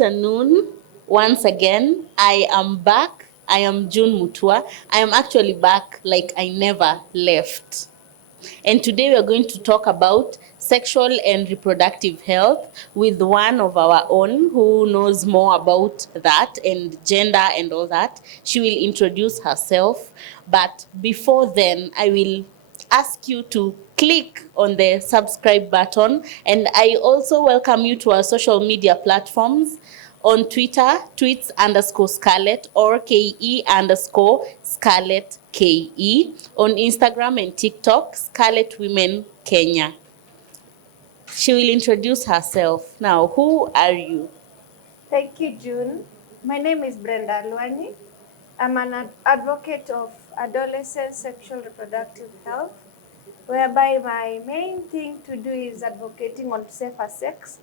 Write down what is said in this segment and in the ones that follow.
afternoon. Once again, I am back. I am June Mutua. I am actually back like I never left. And today we are going to talk about sexual and reproductive health with one of our own who knows more about that and gender and all that. She will introduce herself. But before then, I will ask you to click on the subscribe button. And I also welcome you to our social media platforms on Twitter, tweets_Scarlett or KE_Scarlett KE. On Instagram and TikTok, Scarlett Women Kenya. She will introduce herself. Now, who are you? Thank you, June. My name is Brenda Luani. I'm an advocate of adolescent sexual reproductive health, whereby my main thing to do is advocating on safer sex.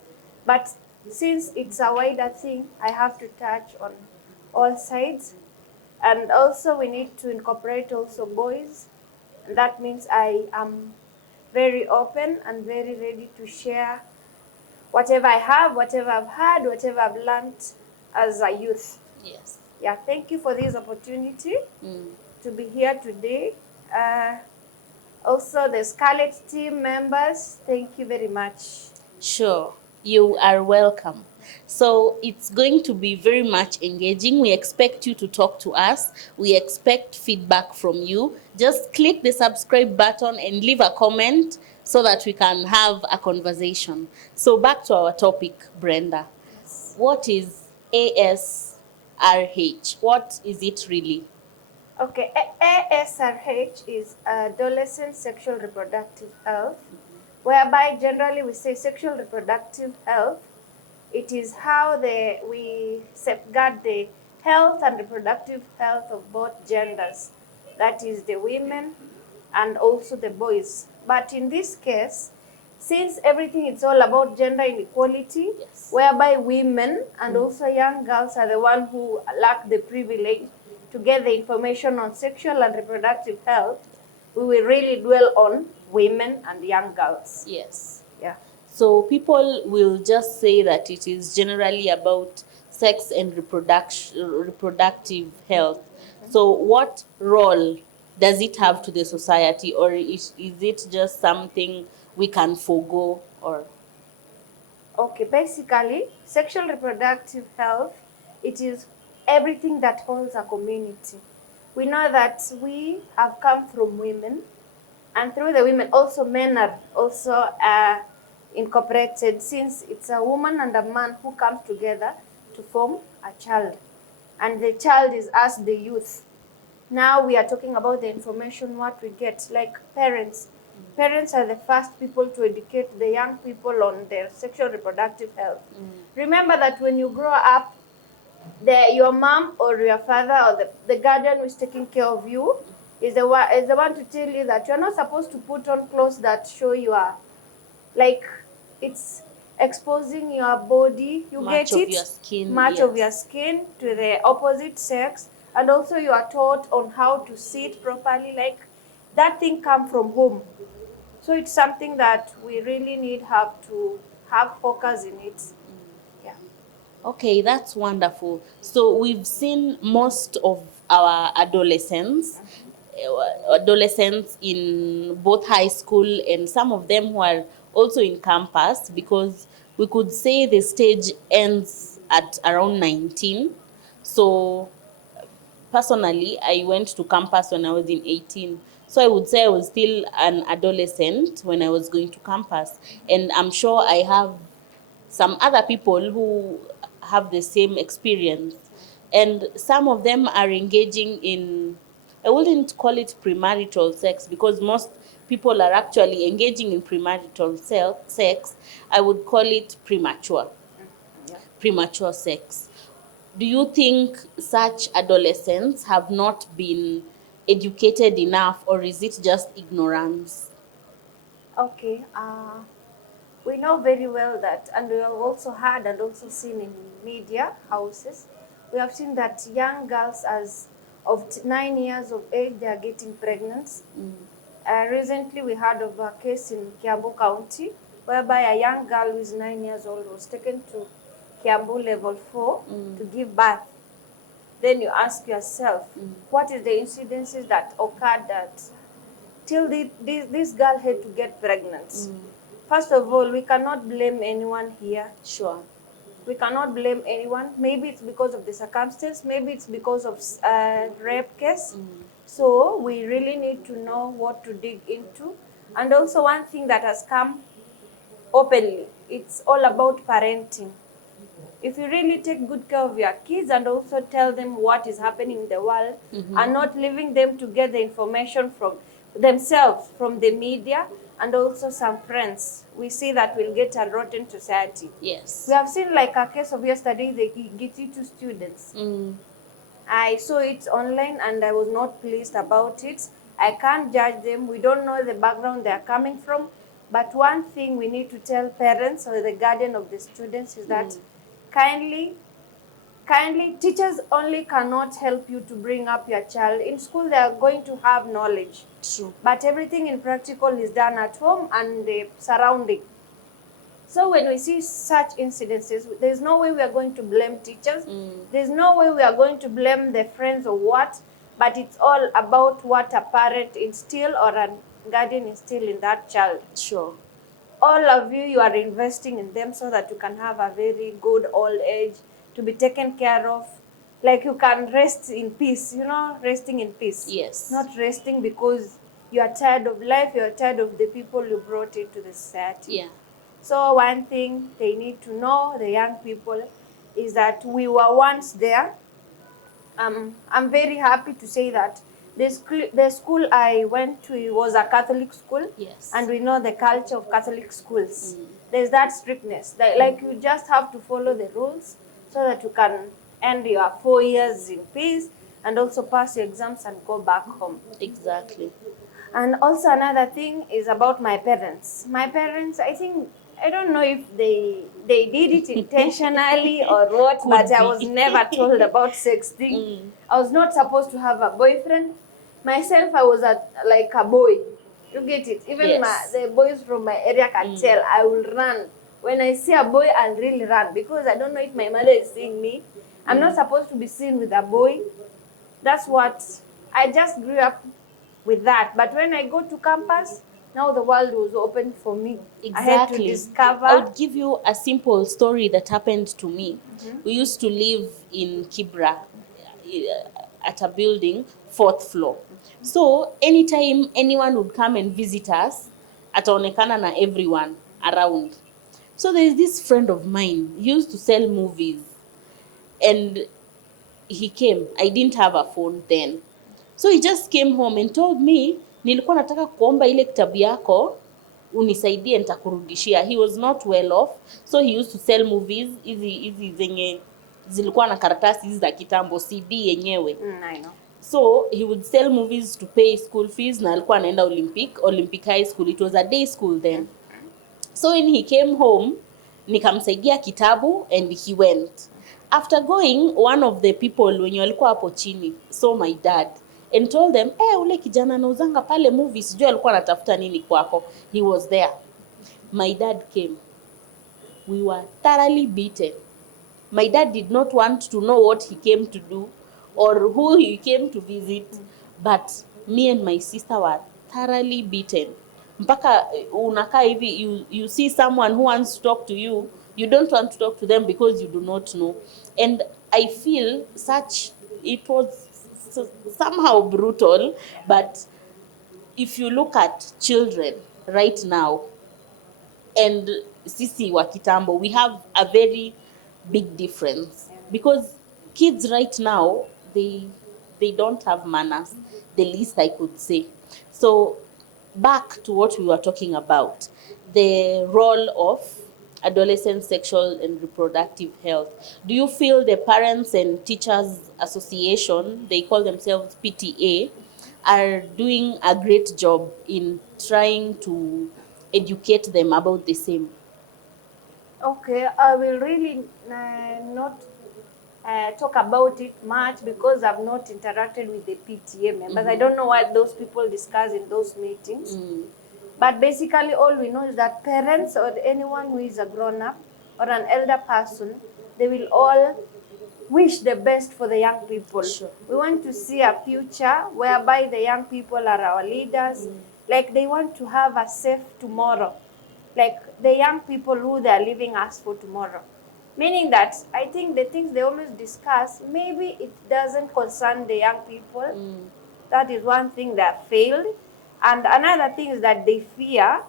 But since it's a wider thing, I have to touch on all sides. And also we need to incorporate also boys. And that means I am very open and very ready to share whatever I have, whatever I've had, whatever I've learned as a youth. Yes. Yeah, thank you for this opportunity to be here today. Also, the Scarlet team members, thank you very much. Sure, you are welcome. So it's going to be very much engaging. We expect you to talk to us. We expect feedback from you. Just click the subscribe button and leave a comment so that we can have a conversation. So back to our topic, Brenda. Yes. What is ASRH? What is it really? Okay, ASRH is adolescent sexual reproductive health, whereby generally we say sexual reproductive health. It is how we safeguard the health and reproductive health of both genders, that is the women and also the boys. But in this case, since everything is all about gender inequality, Yes. whereby women and also young girls are the ones who lack the privilege to get the information on sexual and reproductive health, we will really dwell on women and young girls. Yes. Yeah. So people will just say that it is generally about sex and reproductive health. So what role does it have to the society, or is it just something we can forego? Or Okay, basically, sexual reproductive health, it is everything that holds a community. We know that we have come from women, and through the women, also men are also incorporated, since it's a woman and a man who come together to form a child. And the child is us, the youth. Now we are talking about the information what we get, like parents. Parents are the first people to educate the young people on their sexual reproductive health. Remember that when you grow up, your mom or your father or the guardian who is taking care of you is the one to tell you that you're not supposed to put on clothes that show you are, like, it's exposing your body, you much get of it, your skin, much yes. of your skin to the opposite sex. And also you are taught on how to sit properly, like that thing come from home. So it's something that we really have to have focus in it. Yeah. Okay, that's wonderful. So we've seen most of our adolescents in both high school and some of them who are also in campus, because we could say the stage ends at around 19. So personally, I went to campus when I was in 18. So I would say I was still an adolescent when I was going to campus. And I'm sure I have some other people who have the same experience. And some of them are engaging in, I wouldn't call it premarital sex, because most people are actually engaging in premarital sex. I would call it Yeah. premature sex. Do you think such adolescents have not been educated enough, or is it just ignorance? Okay. We know very well that, and we have also heard and also seen in media houses, we have seen that young girls as of 9 years of age, they are getting pregnant. Recently, we heard of a case in Kiambu County, whereby a young girl who is 9 years old was taken to Kiambu level 4 to give birth. Then you ask yourself, what is the incidences that occurred that till this girl had to get pregnant? First of all, we cannot blame anyone here. Sure. We cannot blame anyone. Maybe it's because of the circumstance. Maybe it's because of rape case. So we really need to know what to dig into. And also one thing that has come openly, it's all about parenting. If you really take good care of your kids and also tell them what is happening in the world, and not leaving them to get the information from themselves, from the media, and also some friends, we see that we'll get a rotten society. Yes. We have seen like a case of yesterday, the Giti2 students. I saw it online and I was not pleased about it. I can't judge them. We don't know the background they are coming from. But one thing we need to tell parents or the guardian of the students is that kindly, teachers only cannot help you to bring up your child. In school, they are going to have knowledge. True. But everything in practical is done at home and the surrounding. So when we see such incidences, there's no way we are going to blame teachers. There's no way we are going to blame the friends or what, but it's all about what a parent instill or a guardian instill in that child. Sure. All of you are investing in them so that you can have a very good old age, to be taken care of. Like you can rest in peace, resting in peace. Yes. Not resting because you are tired of life, you are tired of the people you brought into the society. Yeah. So one thing they need to know, the young people, is that we were once there. I'm very happy to say that the school I went to was a Catholic school. Yes. And we know the culture of Catholic schools. There's that strictness. Like you just have to follow the rules so that you can end your 4 years in peace and also pass your exams and go back home. Exactly. And also another thing is about my parents. My parents, I don't know if they did it intentionally or what, but I was never told about sexting. I was not supposed to have a boyfriend. Myself, I was like a boy. You get it? Even Yes. the boys from my area can tell. I will run. When I see a boy, I'll really run because I don't know if my mother is seeing me. I'm not supposed to be seen with a boy. That's what I just grew up with that. But when I go to campus, now the world was open for me. Exactly. I had to discover. I would give you a simple story that happened to me. We used to live in Kibra at a building, 4th floor. So anytime anyone would come and visit us, ataonekana na everyone around. So there's this friend of mine, he used to sell movies, and he came. I didn't have a phone then. So he just came home and told me, nilikuwa nataka kuomba ile kitabu yako unisaidie nitakurudishia. He was not well off, so he used to sell movies hizi zenye zilikuwa na karatasi hizi za kitambo, CD yenyewe. I know. So he would sell movies to pay school fees, na alikuwa anaenda Olympic High School. It was a day school then. So when he came home, nikamsaidia kitabu and he went. After going, one of the people wenye walikuwa hapo chini saw my dad and told them, ule kijana anauzanga pale movies, sijui alikuwa anatafuta nini kwako. He was there. My dad came. We were thoroughly beaten. My dad did not want to know what he came to do or who he came to visit, but me and my sister were thoroughly beaten. Mpaka unakaa hivi, you see someone who wants to talk to you, you don't want to talk to them because you do not know. And I feel it was somehow brutal, but if you look at children right now and sisi wa kitambo, we have a very big difference, because kids right now, they don't have manners, the least I could say. So back to what we were talking about, the role of adolescent sexual and reproductive health. Do you feel the Parents and Teachers Association, they call themselves PTA, are doing a great job in trying to educate them about the same? Okay, I will really not talk about it much because I've not interacted with the PTA members. I don't know what those people discuss in those meetings. But basically all we know is that parents or anyone who is a grown-up or an elder person they will all wish the best for the young people. Sure. We want to see a future whereby the young people are our leaders. Like they want to have a safe tomorrow. Like the young people who they are leaving us for tomorrow. Meaning that I think the things they always discuss, maybe it doesn't concern the young people. That is one thing that failed. And another thing is that they fear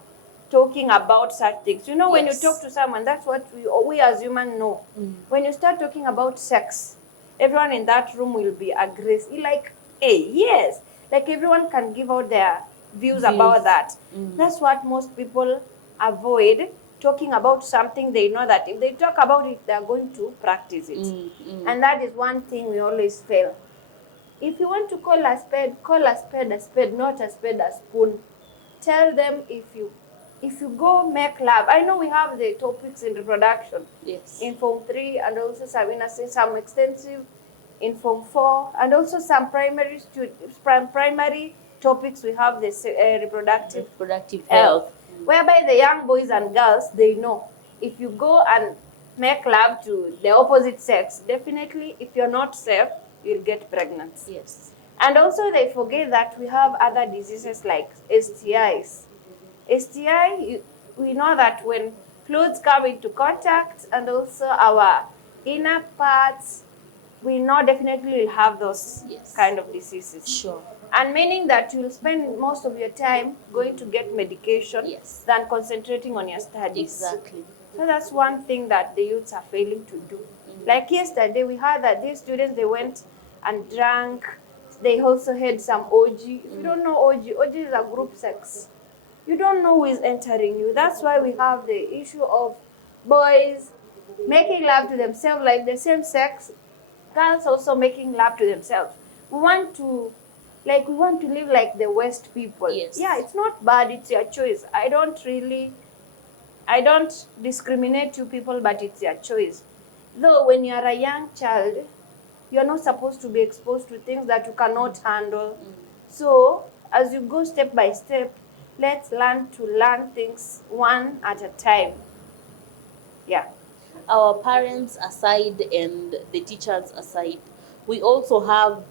talking about such things. You know, when you talk to someone, that's what we as humans know. When you start talking about sex, everyone in that room will be aggressive. Like, hey, yes. Like everyone can give out their views about that. That's what most people avoid, talking about something they know that if they talk about it, they're going to practice it. And that is one thing we always fail. If you want to call a spade, not a spade a spoon. Tell them if you go make love. I know we have the topics in reproduction. Yes. In Form 3 and also some extensive in Form 4 and also some primary topics we have this reproductive health. whereby the young boys and girls, they know if you go and make love to the opposite sex, definitely if you're not safe, you'll get pregnant. Yes. And also they forget that we have other diseases like STIs. We know that when clothes come into contact and also our inner parts, we know definitely we'll have those kind of diseases. Sure. And meaning that you'll spend most of your time going to get medication than concentrating on your studies. Exactly. So that's one thing that the youths are failing to do. Like yesterday, we heard that these students, they went and drank. They also had some OG. If you don't know OG is a group sex. You don't know who is entering you. That's why we have the issue of boys making love to themselves, like the same sex, girls also making love to themselves. We want to live like the West people. Yes. Yeah, it's not bad, it's your choice. I don't discriminate you people, but it's your choice. Though when you are a young child, you're not supposed to be exposed to things that you cannot handle. So as you go step by step, let's learn things one at a time. Yeah. Our parents aside and the teachers aside, we also have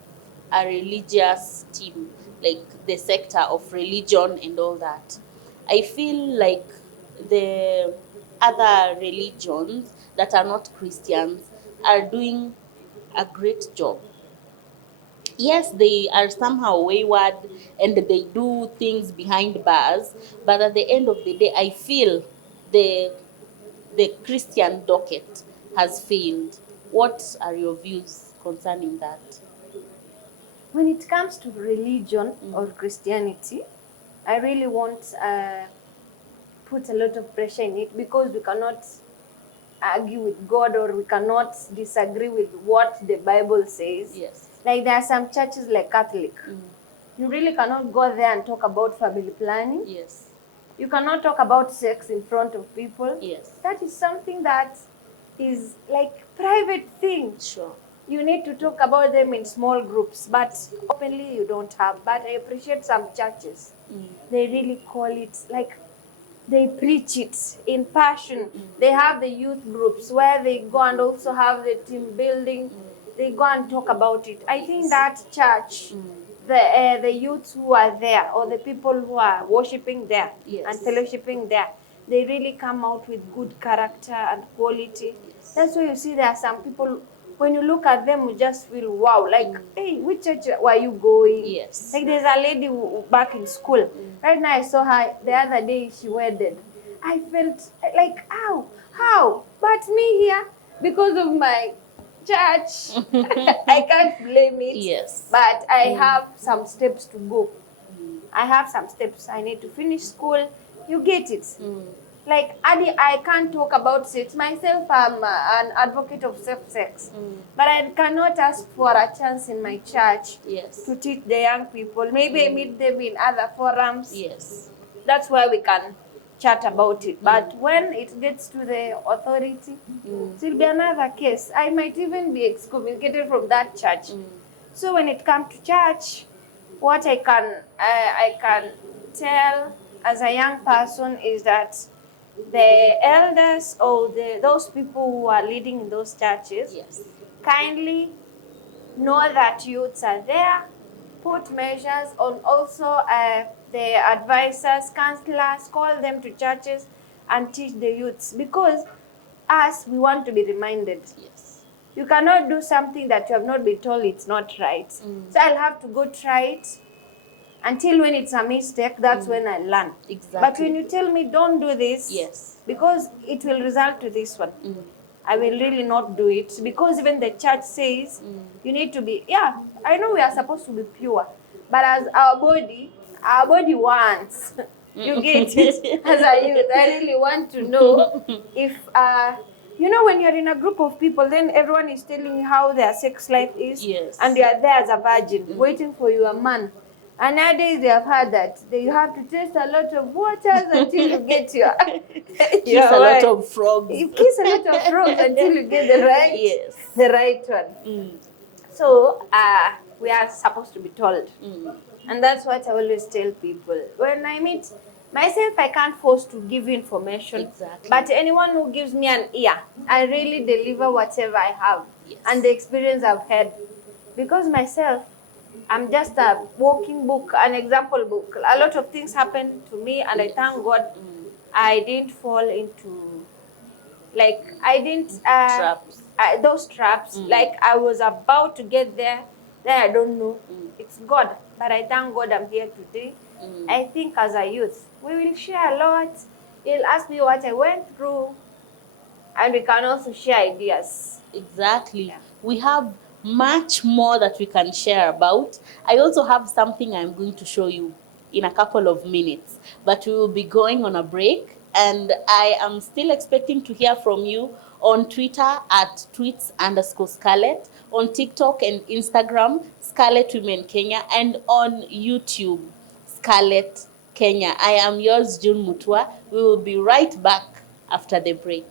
a religious team, like the sector of religion and all that. I feel like the other religions that are not Christians are doing a great job. Yes, they are somehow wayward and they do things behind bars, but at the end of the day, I feel the Christian docket has failed. What are your views concerning that? When it comes to religion or Christianity, I really won't put a lot of pressure in it because we cannot argue with God or we cannot disagree with what the Bible says. Yes. Like there are some churches like Catholic. You really cannot go there and talk about family planning. Yes. You cannot talk about sex in front of people. Yes. That is something that is like private thing. Sure. You need to talk about them in small groups, but openly you don't have. But I appreciate some churches. They really call it like they preach it in passion. They have the youth groups where they go and also have the team building. They go and talk about it. I think that church, the youths who are there or the people who are worshiping there and fellowshipping there, they really come out with good character and quality. That's why you see there are some people, when you look at them, you just feel wow, like, hey, which church were you going? Yes. Like there's a lady back in school. Right now I saw her the other day, she wedded. I felt like, how? But me here, because of my church, I can't blame it. Yes. But I have some steps to go. I have some steps. I need to finish school. You get it. Like, I can't talk about sex. Myself, I'm an advocate of safe sex. But I cannot ask for a chance in my church to teach the young people. Maybe I meet them in other forums. Yes. That's where we can chat about it. But when it gets to the authority, it will be another case. I might even be excommunicated from that church. So when it comes to church, what I can tell as a young person is that the elders or those people who are leading in those churches Yes. kindly know that youths are there, put measures on also the advisors, counselors, call them to churches and teach the youths, because us, we want to be reminded. Yes. You cannot do something that you have not been told it's not right. So I'll have to go try it until when it's a mistake, that's when I learn. Exactly. But when you tell me don't do this, Yes. because it will result to this one, I will really not do it, because even the church says you need to be, yeah, I know we are supposed to be pure, but as our body wants, you get it, as a youth, I really want to know if, you know, when you're in a group of people, then everyone is telling you how their sex life is, Yes. and you are there as a virgin, waiting for your man. And nowadays they have heard that you have to taste a lot of waters until you get your Kiss a lot of frogs. You kiss a lot of frogs until you get the right Yes. the right one. So we are supposed to be told. And that's what I always tell people. When I meet myself, I can't force to give information. Exactly. But anyone who gives me an ear, I really deliver whatever I have. Yes. And the experience I've had. Because myself, I'm just a walking book, an example book. A lot of things happen to me, and I thank God I didn't fall into, like, I didn't, Traps. those traps. Like, I was about to get there, then I don't know. It's God, but I thank God I'm here today. I think as a youth, we will share a lot. You'll ask me what I went through, and we can also share ideas. Exactly. Yeah. We have much more that we can share about. I also have something I'm going to show you in a couple of minutes, but we will be going on a break, and I am still expecting to hear from you on Twitter at tweets_Scarlett, on TikTok and Instagram, Scarlett Women Kenya, and on YouTube, Scarlett Kenya. I am yours, June Mutua. We will be right back after the break.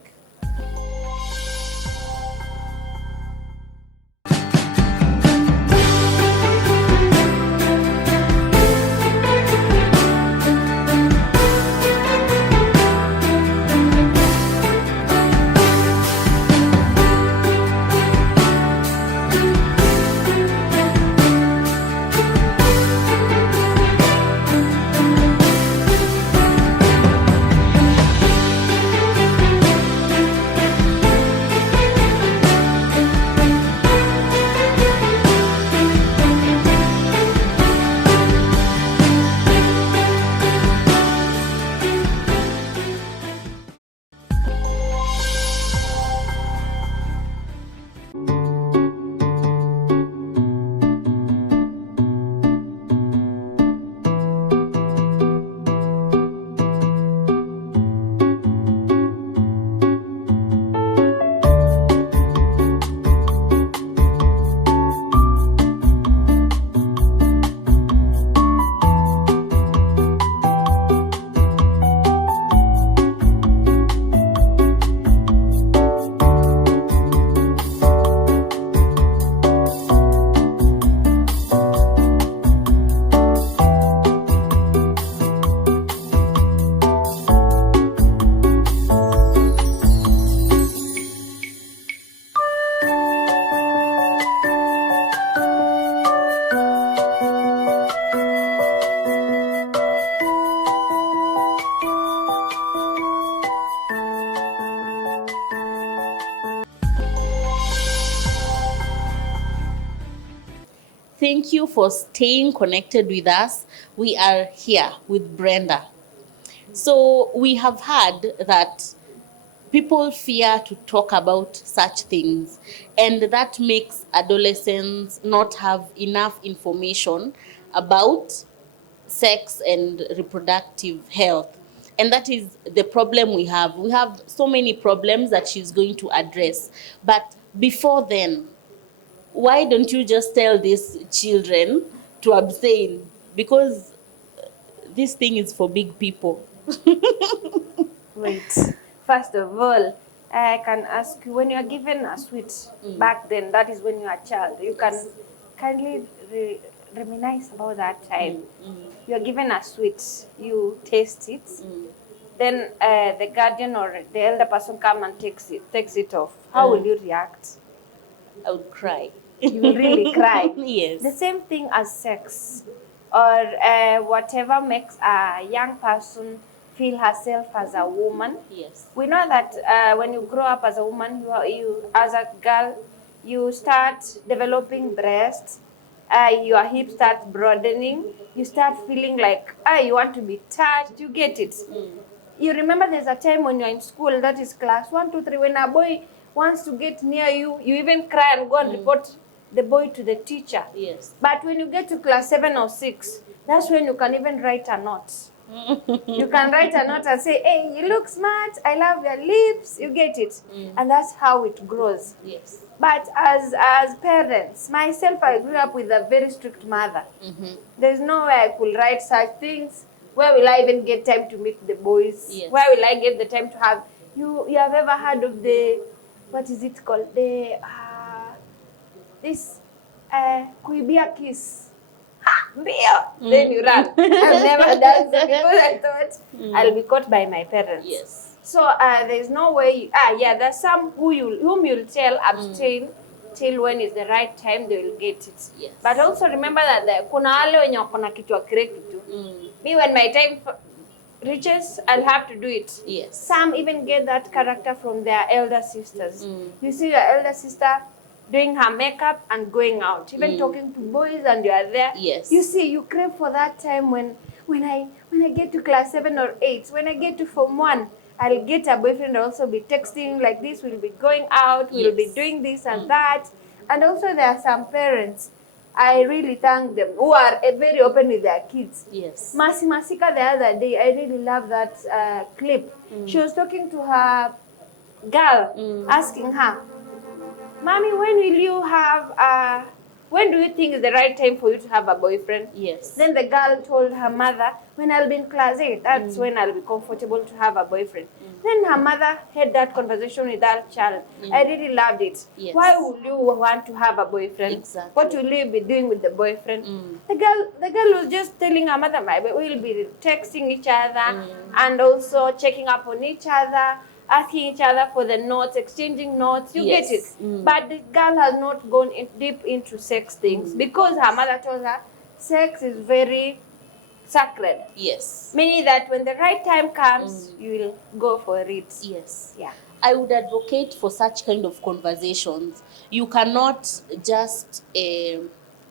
Thank you for staying connected with us. We are here with Brenda. So we have heard that people fear to talk about such things, and that makes adolescents not have enough information about sex and reproductive health. And that is the problem we have. We have so many problems that she's going to address. But before then, why don't you just tell these children to abstain? Because this thing is for big people. Wait. First of all, I can ask you, when you are given a sweet back then, that is when you are a child, you can kindly reminisce about that time. You are given a sweet, you taste it, then the guardian or the elder person come and takes it off, how will you react? I would cry. You will really cry. Yes. The same thing as sex, or whatever makes a young person feel herself as a woman. Yes. We know that when you grow up as a woman, you as a girl, you start developing breasts, your hips start broadening, you start feeling like you want to be touched, you get it. You remember there's a time when you're in school, that is class 1, 2, 3, when a boy wants to get near you, you even cry and go and report the boy to the teacher. Yes. But when you get to class 7 or 6, that's when you can even write a note. You can write a note and say, hey, you look smart, I love your lips, you get it. And that's how it grows. Yes. But as parents, myself, I grew up with a very strict mother. There's no way I could write such things. Where will I even get time to meet the boys? Yes. Where will I get the time to have... You have ever heard of the... What is it called? The... this... kuibia kiss. Then you run. I've never done so because I thought I'll be caught by my parents. Yes. So there's no way. There's some whom you'll tell abstain till when is the right time they will get it. Yes. But also remember that kuna wale wenye wako na kitu akire kitu. Me, when my time reaches, I'll have to do it. Yes. Some even get that character from their elder sisters. You see your elder sister doing her makeup and going out, even talking to boys, and you are there. Yes. You see, you crave for that time when I get to class 7 or 8, when I get to Form 1, I'll get a boyfriend, I'll also be texting like this, we'll be going out, we'll be doing this and that. And also there are some parents, I really thank them, who are very open with their kids. Yes. Masi Masika the other day, I really love that clip. She was talking to her girl, asking her, Mommy, when do you think is the right time for you to have a boyfriend? Yes. Then the girl told her mother, when I'll be in class 8, that's when I'll be comfortable to have a boyfriend. Then her mother had that conversation with that child. I really loved it. Yes. Why would you want to have a boyfriend? Exactly. What will you be doing with the boyfriend? The girl was just telling her mother, we'll be texting each other and also checking up on each other, asking each other for the notes, exchanging notes, you get it. But the girl has not gone deep into sex things because her mother told her sex is very sacred. Yes. Meaning that when the right time comes, you will go for it. Yes. Yeah. I would advocate for such kind of conversations. You cannot just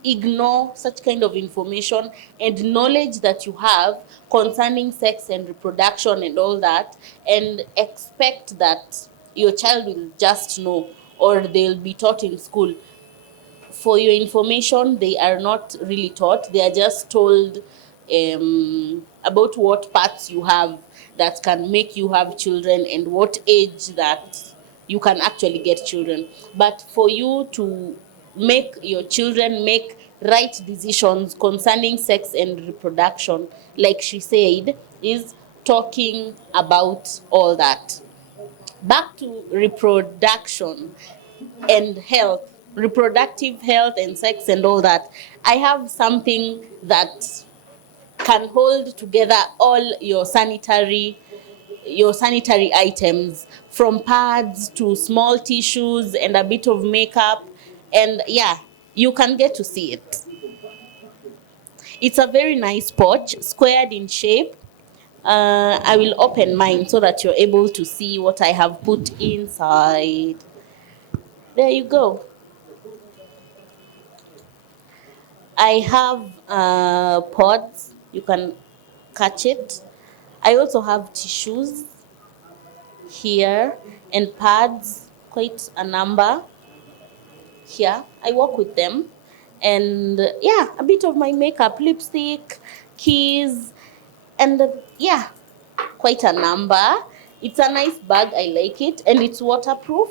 ignore such kind of information and knowledge that you have concerning sex and reproduction and all that, and expect that your child will just know or they'll be taught in school. For your information, they are not really taught. They are just told about what parts you have that can make you have children and what age that you can actually get children. But for you to make your children make right decisions concerning sex and reproduction, like she said, is talking about all that. Back to reproduction and health, reproductive health and sex and all that. I have something that can hold together all your sanitary items, from pads to small tissues and a bit of makeup, and yeah, you can get to see it. It's a very nice pouch, squared in shape. I will open mine so that you're able to see what I have put inside. There you go. I have pods. You can catch it. I also have tissues here and pads, quite a number here. I work with them. And yeah, a bit of my makeup, lipstick, keys, and yeah, quite a number. It's a nice bag. I like it. And it's waterproof.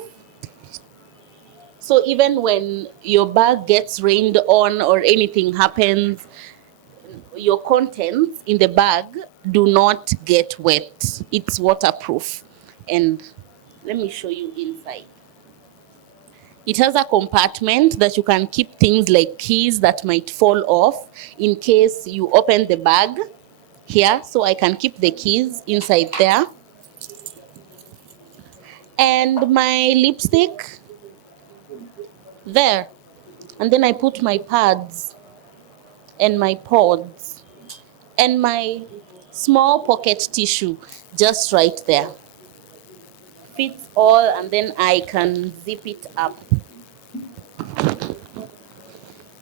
So even when your bag gets rained on or anything happens, your contents in the bag do not get wet. It's waterproof. And let me show you inside. It has a compartment that you can keep things like keys that might fall off in case you open the bag here, so I can keep the keys inside there. And my lipstick there. And then I put my pads and my pods and my small pocket tissue just right there. Fits all, and then I can zip it up.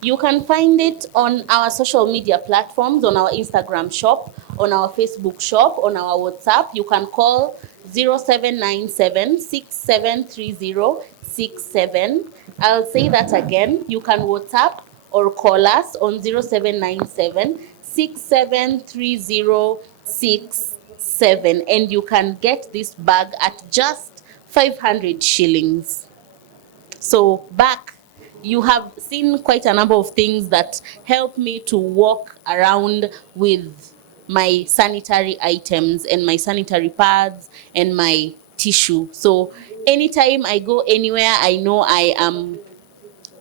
You can find it on our social media platforms, on our Instagram shop, on our Facebook shop, on our WhatsApp. You can call 0797 673067. I'll say that again. You can WhatsApp or call us on 0797 673067, and you can get this bag at just 500 shillings. So back, you have seen quite a number of things that help me to walk around with my sanitary items and my sanitary pads and my tissue. So anytime I go anywhere, I know I am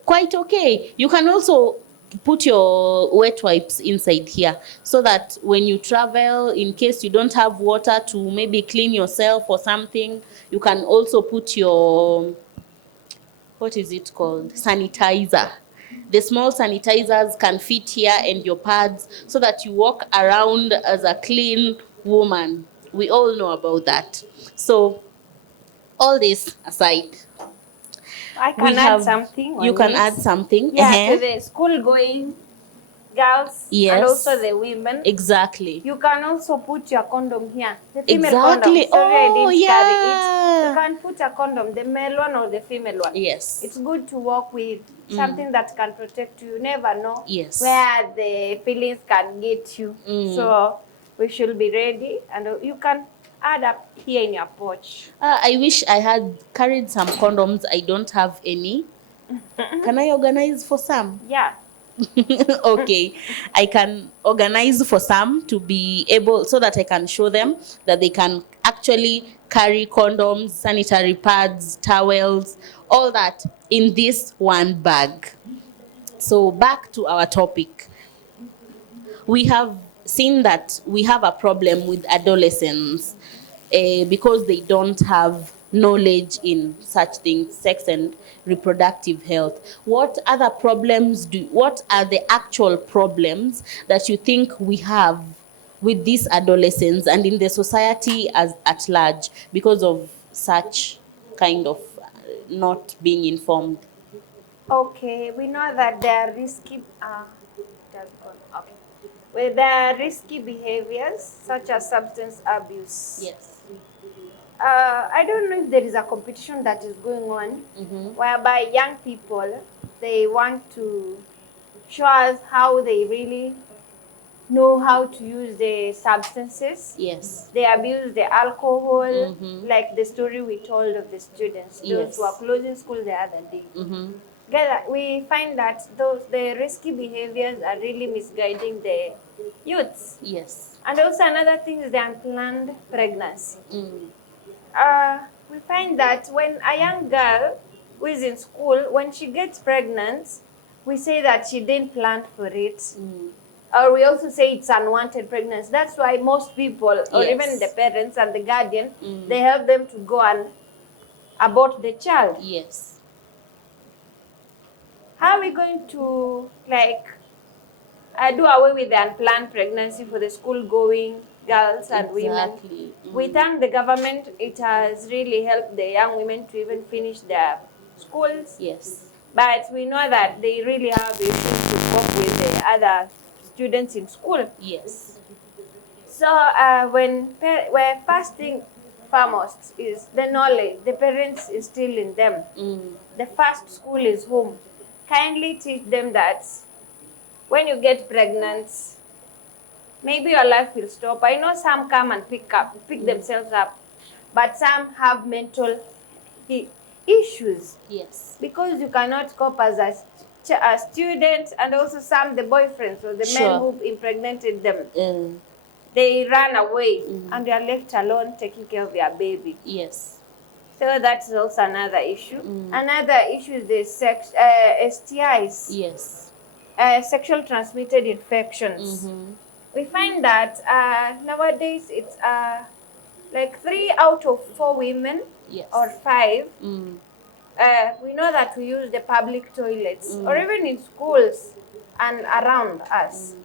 quite okay. You can also put your wet wipes inside here, so that when you travel, in case you don't have water to maybe clean yourself or something, you can also put your, what is it called, sanitizer. The small sanitizers can fit here and your pads, so that you walk around as a clean woman. We all know about that. So all this aside, I we can add have, something you on can add this. something. Yeah, to the school going girls and also Yes, the women. exactly. You can also put your condom here. The female condom. Exactly. Sorry, I Oh didn't carry it. You yeah. can put a condom, the male one or the female one. Yes. It's good to walk with something that can protect you. You never know Yes. where the feelings can get you. So we should be ready, and you can add up here in your pouch. I wish I had carried some condoms. I don't have any. Can I organize for some? Yeah. Okay, I can organize for some to be able, so that I can show them that they can actually carry condoms, sanitary pads, towels, all that in this one bag. So back to our topic. We have seen that we have a problem with adolescents, because they don't have knowledge in such things, sex and reproductive health. What other problems what are the actual problems that you think we have with these adolescents and in the society as at large, because of such kind of not being informed? Okay, we know that there are risky. It has gone. Okay. Well, there are risky behaviors such as substance abuse. Yes. I don't know if there is a competition that is going on, Mm-hmm. whereby young people, they want to show us how they really know how to use the substances. Yes. They abuse the alcohol, Mm-hmm. like the story we told of the students, those who are Yes. closing school the other day. Mm-hmm. We find that the risky behaviors are really misguiding the youths. Yes. And also another thing is the unplanned pregnancy. Mm. We find that when a young girl who is in school, when she gets pregnant, we say that she didn't plan for it. Mm. Or we also say it's unwanted pregnancy. That's why most people, or even the Yes. parents and the guardian, Mm. they help them to go and abort the child. Yes. How are we going to do away with the unplanned pregnancy for the school-going girls and women? Exactly. We thank the government. It has really helped the young women to even finish their schools. Yes. But we know that they really have issues to cope with the other students in school. Yes. So where first thing foremost is the knowledge. The parents instill in them. Mm. The first school is home. Kindly teach them that when you get pregnant, maybe your life will stop. I know some come and pick themselves up, but some have mental issues Yes. because you cannot cope as a student, and also some the boyfriends or the men Sure. who impregnated them. Mm. They run away and they are left alone taking care of their baby. Yes. So that's also another issue. Another issue is the STIs. Yes. Sexual transmitted infections. We find that nowadays it's like 3 out of 4 women Yes. or 5. Mm. We know that we use the public toilets or even in schools and around us.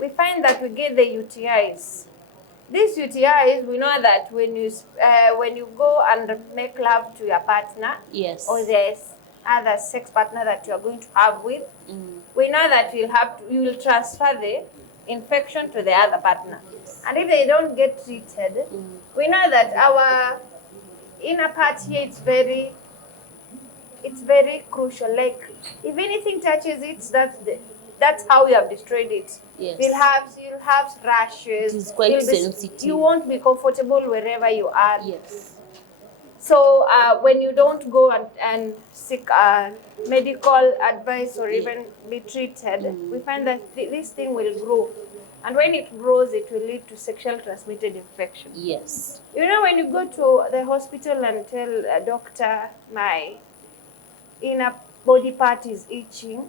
We find that we get the UTIs. These UTIs, we know that when you go and make love to your partner, Yes. or there's other sex partner that you are going to have with, we know that you will transfer the infection to the other partner. Yes. And if they don't get treated, we know that our inner part here it's very crucial. Like if anything touches it, that's how you have destroyed it. Yes. You'll have rashes. It is quite sensitive. You won't be comfortable wherever you are. Yes. So when you don't go and seek medical advice or even be treated, we find that this thing will grow. And when it grows, it will lead to sexual transmitted infection. Yes. You know, when you go to the hospital and tell a doctor, my inner body part is itching,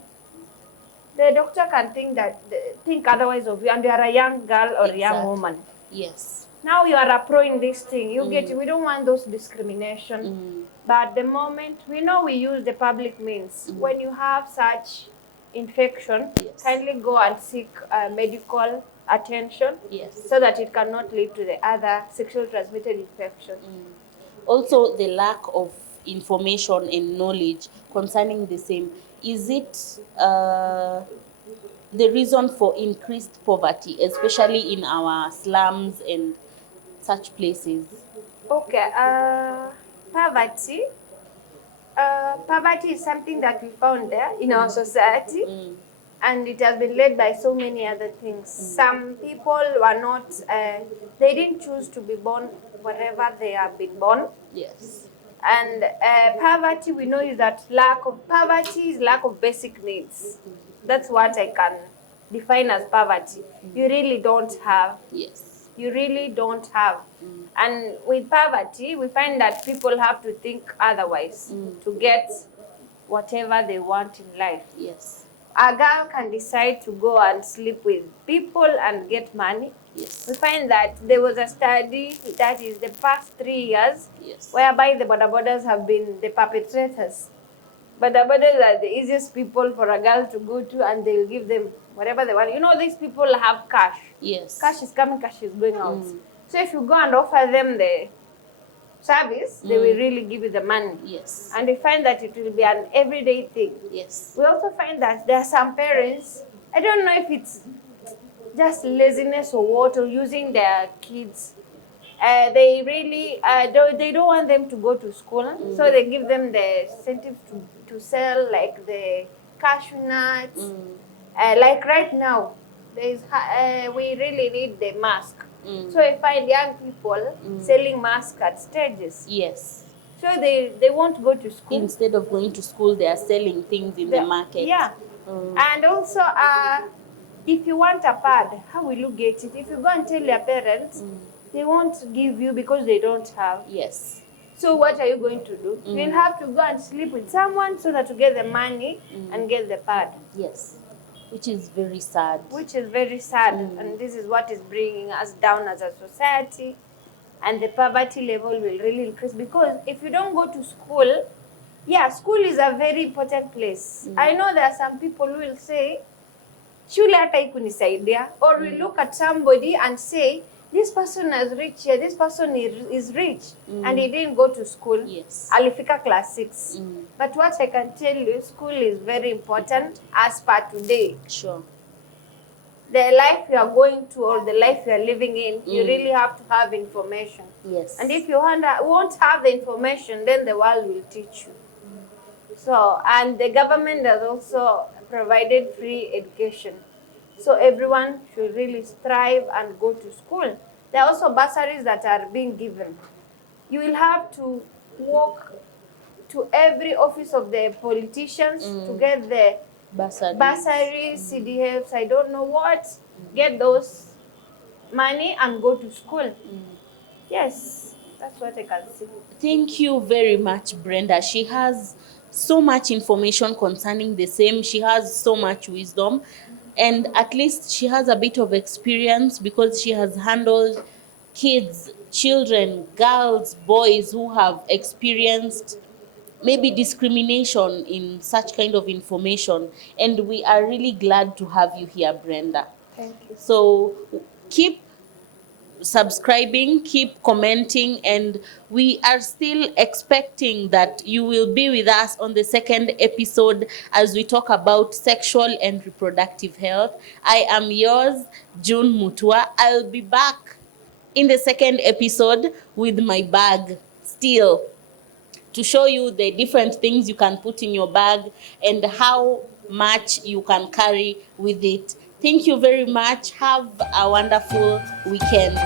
the doctor can think otherwise of you, and you are a young girl or a young woman. Yes. Now you are applying this thing. We don't want those discrimination. But the moment we know we use the public means, when you have such infection, kindly go and seek medical attention, so that it cannot lead to the other sexual transmitted infection. Also, the lack of information and knowledge concerning the same, is it the reason for increased poverty, especially in our slums and such places? Okay, poverty. Poverty is something that we found there in our society, and it has been led by so many other things. Some people were not, they didn't choose to be born wherever they have been born. Yes. And poverty, we know, is that poverty is lack of basic needs. That's what I can define as poverty. You really don't have. Yes. You really don't have. And with poverty, we find that people have to think otherwise to get whatever they want in life. Yes. A girl can decide to go and sleep with people and get money. Yes. We find that there was a study that is the past 3 years, Yes. whereby the bodabodas have been the perpetrators. Bodabodas are the easiest people for a girl to go to, and they'll give them whatever they want. You know, these people have cash. Yes. Cash is coming, cash is going out. So if you go and offer them the service, they will really give you the money. Yes. And we find that it will be an everyday thing. Yes. We also find that there are some parents, I don't know if it's just laziness or what, or using their kids. They really they don't want them to go to school, so they give them the incentive to sell like the cashew nuts. Like right now, we really need the mask. So I find young people selling masks at stages. Yes. So they won't go to school. Instead of going to school, they are selling things in the market. Yeah. And also, if you want a pad, how will you get it? If you go and tell your parents, they won't give you because they don't have. Yes. So what are you going to do? You'll have to go and sleep with someone so that you get the money and get the pad. Yes. Which is very sad. Which is very sad. And this is what is bringing us down as a society. And the poverty level will really increase, because if you don't go to school, school is a very important place. I know there are some people who will say, shule hata ikunisaidia, or we look at somebody and say, this person has reached here, this person is rich, and he didn't go to school. Yes. Alifika class 6. But what I can tell you, school is very important as per today. Sure. The life you are going to, or the life you are living in, you really have to have information. Yes. And if you won't have the information, then the world will teach you. So, and the government has also provided free education. So everyone should really strive and go to school. There are also bursaries that are being given. You will have to walk to every office of the politicians to get the bursaries, CDFs, I don't know what, get those money and go to school. Yes, that's what I can see. Thank you very much, Brenda. She has so much information concerning the same. She has so much wisdom. and at least she has a bit of experience because she has handled kids, children, girls, boys who have experienced maybe discrimination in such kind of information. And we are really glad to have you here, Brenda. Thank you. So keep subscribing, keep commenting, and we are still expecting that you will be with us on the second episode as we talk about sexual and reproductive health. I am yours, June Mutua. I'll be back in the second episode with my bag still to show you the different things you can put in your bag and how much you can carry with it. Thank you very much. Have a wonderful weekend.